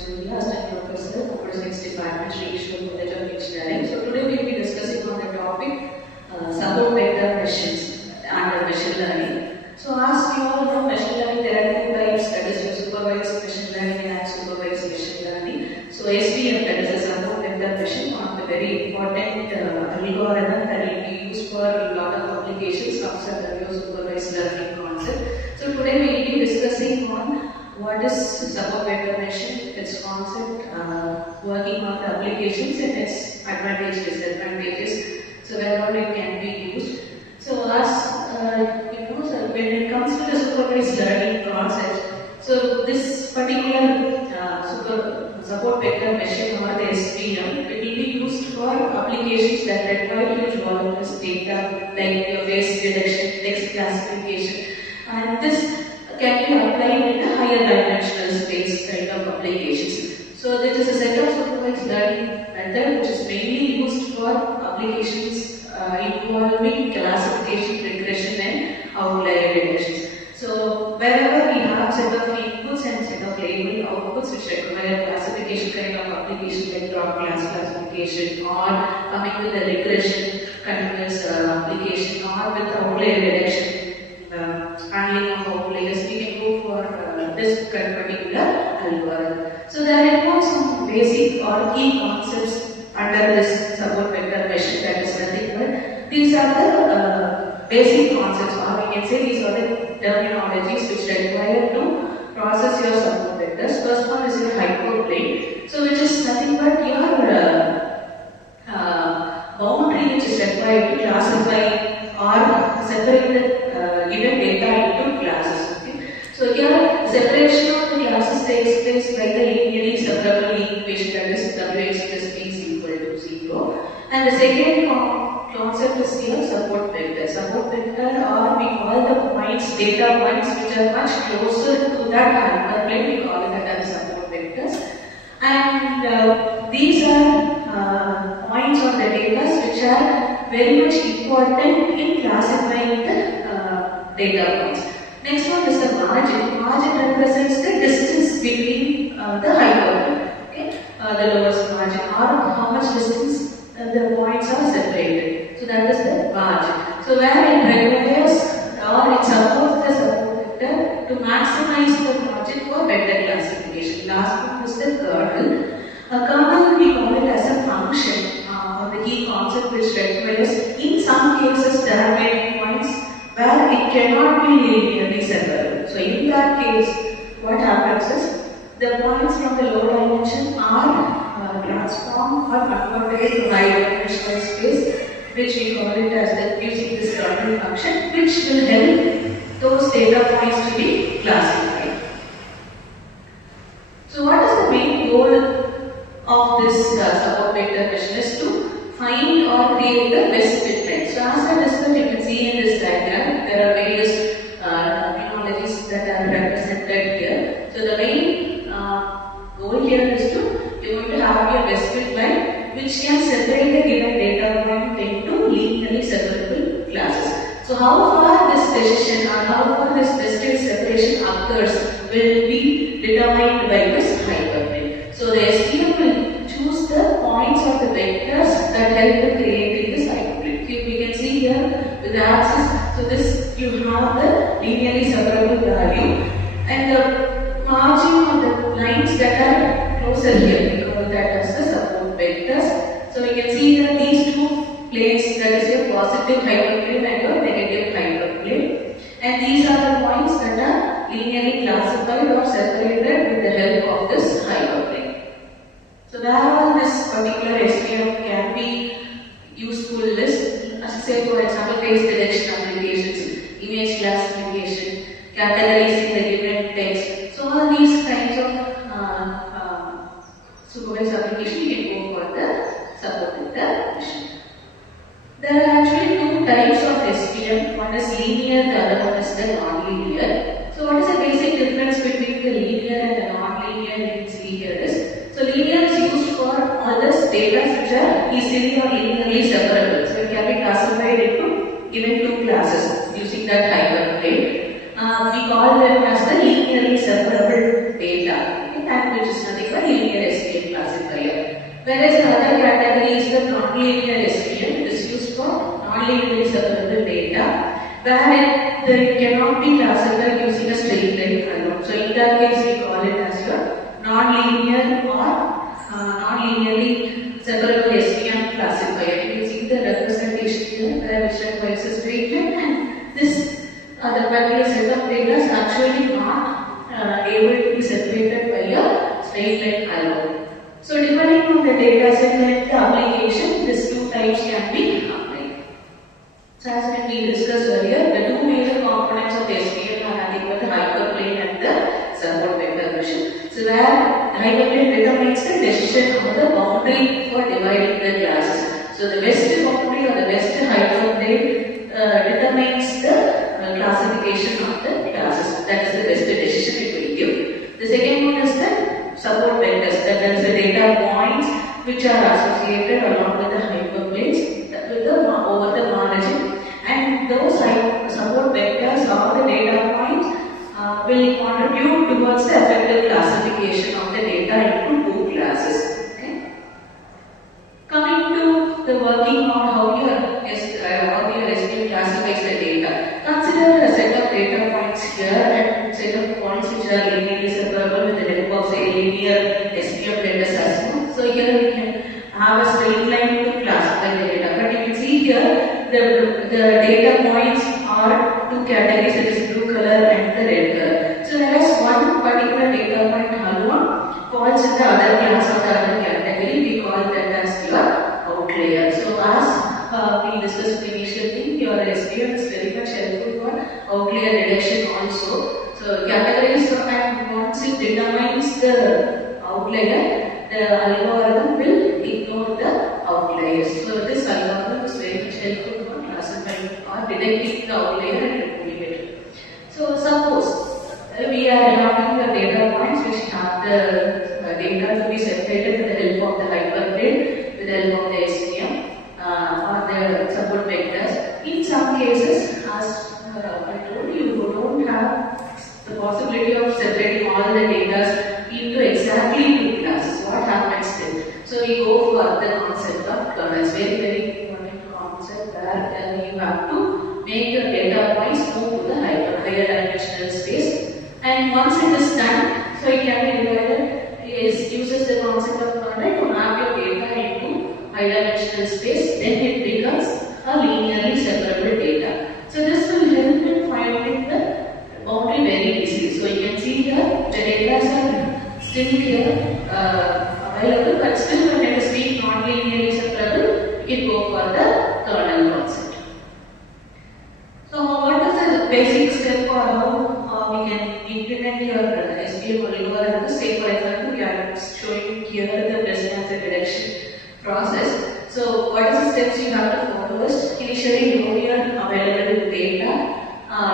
Suriya, Assistant Professor, Computer Science Department, Sri College of Engineering. So today we will be discussing on the topic support vector machines and machine learning. So as you all know, machine learning there are two types, that is supervised machine learning and supervised machine learning. So SVM, that is a support vector machine, one of the very important algorithm that will be used for a lot of applications outside the supervised learning concept. So today we will be discussing on what is support vector machine, its concept, working on the applications and its advantages, disadvantages, so where all it can be used. So as so when it comes to the supervised learning concept, so this particular support vector machine or the SVM, it will be used for applications that require huge voluminous data like your face detection, text classification, and this can be applied in a higher dimensional space kind of applications. So this is a set of supervised learning method which is mainly used for applications involving classification, regression and outlier detections. So wherever we have set of inputs and set of label outputs which require classification kind of application like drop class classification, or coming to the regression continuous application, or with outlier detection, handling of outliers, we can go for this particular algorithm. So there are some basic or key concepts under this support vector machine, that is nothing but these are the basic concepts, or we can say these are the terminologies which require to process your support vectors. First one is your hyperplane, so which is nothing but your boundary which is required to classify or separate the given data into classes. Okay? So here separation of the classes takes place by the linearly separable equation, that is Wx plus b is equal to 0. And the second concept is your support vector. Support vector, or we call the points, data points which are much closer to that hyperplane, we call it as support vectors. And these are points on the data which are very much important in classifying the data points. Next one is the margin. Margin represents the distance between the hyperplane, okay? The lowest margin, or how much distance the points are separated. So that is the margin. So where it requires or it supports the support vector to maximize the margin for better classification. Last one is the kernel. A kernel we call it as a function, or the key concept which requires, in some cases there are many points where it cannot be linearly separable. So in that case, what happens is the points from the low dimension are transformed or converted to high dimensional space, which we call it as the using this kernel function, which will help those data points to be classified. So what is the main goal of this support vector machine? Is to find or create the best fit trend. So as I discussed, you can see in this diagram, there are various terminologies that are represented here. So the main goal here is to, you're going to have your best fit line which can separate the given data point into linearly separable classes. So how far this decision or how far this best fit separation occurs will be determined by this hyperplane. So the SVM will choose the points or the vectors that help in creating this hyperplane. We can see here with the axis, so this you have the linearly separable value, and the margin of the lines that are closer here, we call that as the support vectors. So we can see that these two planes, that is your positive hyperplane and your negative hyperplane, and these are the points that are linearly classified or separated with the help of this hyperplane. So where all this particular SVM can be useful is, as say for example, face detection applications, image classification, categorizing the given text. So all these kinds of supervised application you can go for the support vector machine. There are actually two types of SVM. One is linear, the other one is the non-linear. So what is the basic difference between the linear and the non-linear? You can see here is, so linear is used for all the data which are easily or linearly separable. So it can be classified into given two classes using that hyperplane. We call them as the linearly separable data, and which is nothing but is the non-linear SVM. It is used for non-linearly separable data, where it cannot be classified using a straight line column. So in that case, we call it as your non-linear or non-linearly separable SVM classifier. You can see the representation here, which requires a straight line, and this the particular set of data is actually not able to be separated by a straight line column. So depending on the data set and the application, these two types can be applied. So as we discussed earlier, the two major components of SVM are nothing but the hyperplane and the support vector version. So where hyperplane determines the decision of the boundary for dividing the classes. So the best boundary or the best hyperplane determines the classification of the classes. That is the best decision it will give. The second one is the support vectors. That is the data points which are associated along with the hyperplanes with the over the margin, and those support vectors or the data points will contribute towards the effective classification of the data into two classes. Okay? Coming to the working on how your SVM classifies the data. Consider a set of data points here and set of points which are linearly separable with the help of say linear SVM data system. So here we can have a straight line to classify the data. But you can see here the data points are two categories, it is blue color and the red color. So there is one particular data point L1 falls in the other class or the other category. We call that as your outlier. So as we discussed initially, your SVM is very much helpful for outlier reduction also. So categories and once it determines the outlier, the algorithm will ignore the outliers. So this algorithm is very much helpful for classifying or detecting the outlier and removing it. So suppose we are having the data points which have the data to be separated with the help of the hyperplane, with the help of the SVM or the support vectors. In some cases, as I told you, you don't have the possibility of separating all the data into exactly two classes. What happens then? So we go for the concept of kernels. Very important concept where you have to make your data points move to the higher dimensional space. And once it is done, so it can be divided, uses the concept of kernel to map your data into high dimensional space, then it becomes a linearly separable data. So this will help in finding the boundary very easily. So you can see here the data are still here available, but still when it is being non-linearly separable, you can go for the kernel concept. So what is the basic step for how we can implement your SVM algorithm? Say for example, we are showing here the breast cancer detection process. So what is the steps you have to follow is initially load your available data,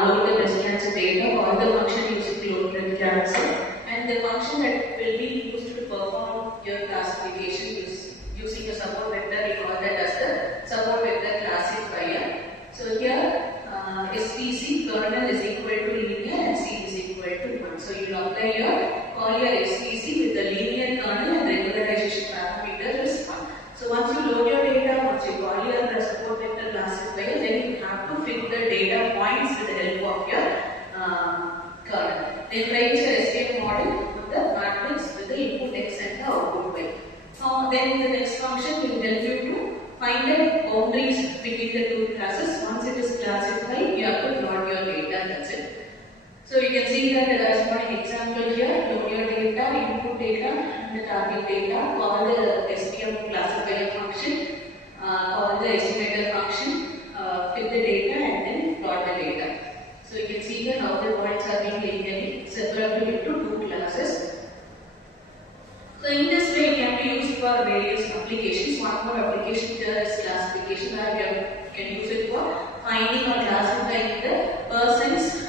load the breast cancer data or the function using load breast cancer, and the function that will be used to perform your classification using a support vector, we call that as the support vector classifier. So here SVC kernel is equal to linear and C is equal to 1. So you will apply call your SVC with the linear kernel and regularization parameter is 1. So once you load your data, once you call your support vector classifier, then you have to fit the data points with the help of your kernel. Then write your SVM model with the matrix with the input x and the output y. Then the next function will help you to find the boundaries between the two classes. Once it is classified, you have to plot your data, that's it. So you can see that the corresponding example here, load your data, input data and the target data, call the SVM classifier function, call the estimator function, fit the data and then plot the data. So you can see here how the points are being linearly separated into two classes. So in this way it can be used for various applications. One more application here is classification, where you can use it for finding or classifying the person's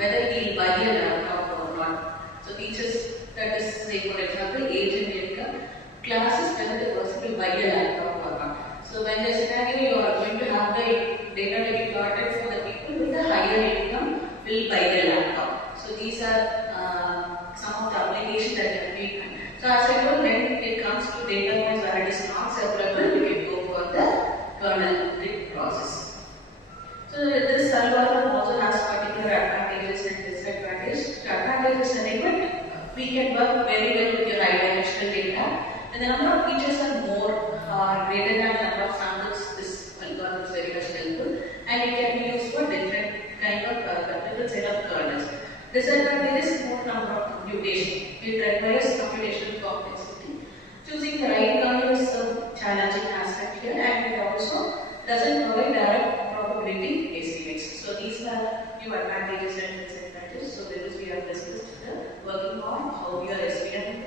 whether he will buy a laptop or not. So teachers, that is say for example age and income, classes whether the person will buy a laptop or not. So when the scenario you are going to have the data to be plotted for the people with the higher income will buy the laptop. So these are some of the applications that can be done. So as I told, when it comes to data points where it is not separable, we can go for the kernel grid process. So this algorithm also has particular advantages and disadvantages. The advantages are that we can work very well with your high dimensional data, and the number of features are more greater than the number of samples. This algorithm is very much helpful, and it can be used for different kind of different set of kernels. Disadvantage is more number of mutation. It requires computational complexity. Choosing the right kernel is a challenging aspect here, and it also doesn't provide direct probability estimates. So these are few advantages and disadvantages. So this we have discussed the working on how we are estimating